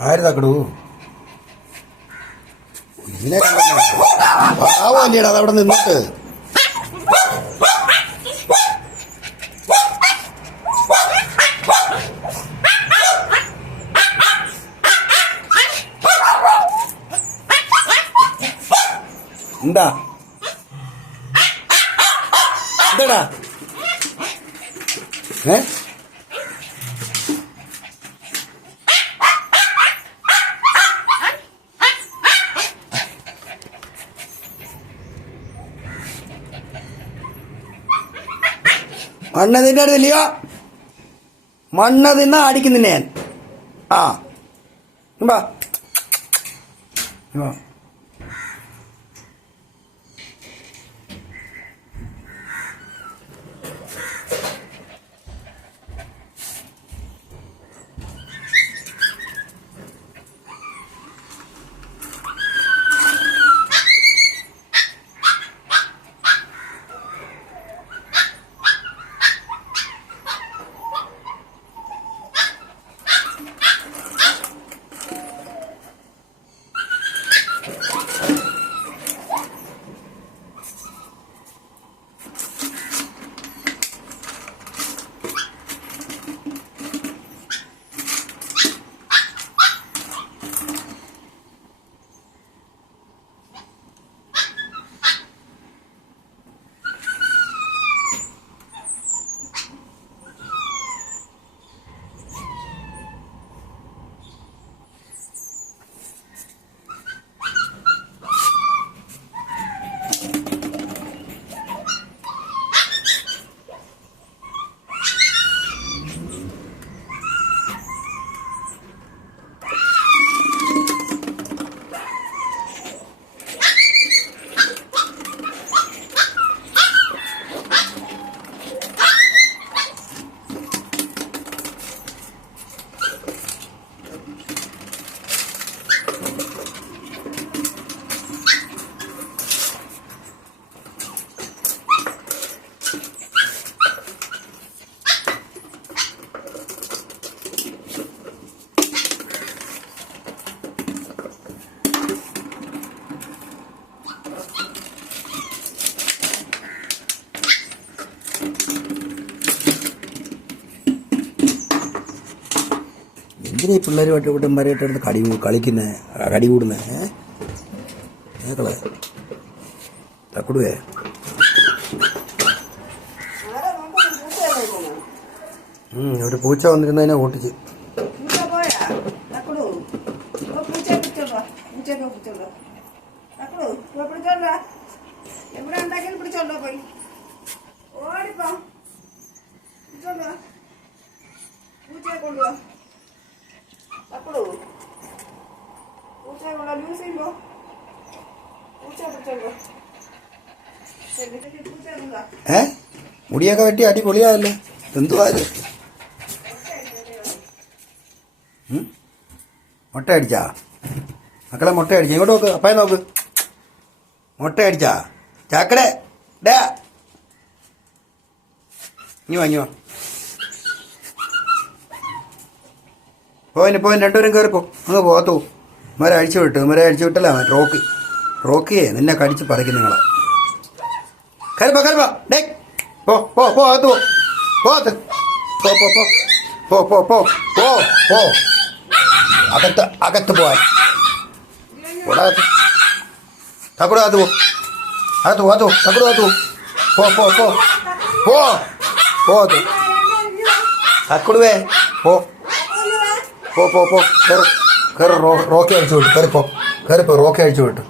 ആയിരുന്നക്കടൂ കടൂ ഇതിനെ കണ്ടോ? അവിടെ നിന്നിട്ട്. എന്താ എന്താടാ? ഏ? മണ്ണ് തിന്നരുതില്ലയോ മണ്ണ തിന്നാ അടിക്കുന്നില്ല ഞാൻ. ആ. ഇമ്പാ. ഇമ്പാ. എന്തിനാ ഈ പിള്ളേരുമായിട്ട് കൂട്ടം വരയിട്ടെടുത്ത് കടി കളിക്കുന്നേ? കടി കൂടുന്നേ? ഏക്കളെ തക്കുടുവേ? ഒരു പൂച്ച വന്നിരുന്നതിനെ ഓട്ടിച്ച് പിടിച്ചോണ്ടോ പോയി? ഏ? മുടിയൊക്കെ വെട്ടി അടിപൊളിയായല്ലേ. എന്തുവാ ഉം? മുട്ട അടിച്ചാ? മക്കളെ മുട്ട അടിച്ചാ. ഇങ്ങോട്ട് നോക്ക്. അപ്പായ നോക്ക്. മുട്ട അടിച്ചാ. ചാക്കടേ ഡാ. ഇനി വാ ഇനി വാ. പോയിന് പോയിന് രണ്ടുപേരും കയറിപ്പോ അങ്ങ് പോകത്തു. മരം അഴിച്ചു വിട്ടു. മരം അഴിച്ചു വിട്ടല്ല റോക്കി. റോക്കിയേ നിന്നെ കടിച്ച് പറിക്കും നിങ്ങളെ. കരുപ്പോ കരുപ്പോ ഡേ പോ. പോ പോ അകത്ത് പോ. പോ പോ പോ പോ. പോ പോ പോ. പോ അകത്ത് അകത്ത് പോവാൻ. പോകത്തു അകത്ത്. പോ. അകത്ത് പോ അകത്ത് പോ പോ പോ. പോ. പോ അകത്ത് തക്കടുവേ പോ. പോ പോ പോ. കയറി കയറി റോക്കി അടിച്ചു വിട്ടു. കയറിപ്പോ കയറിപ്പോ റോക്കി അടിച്ചു വിട്ടു.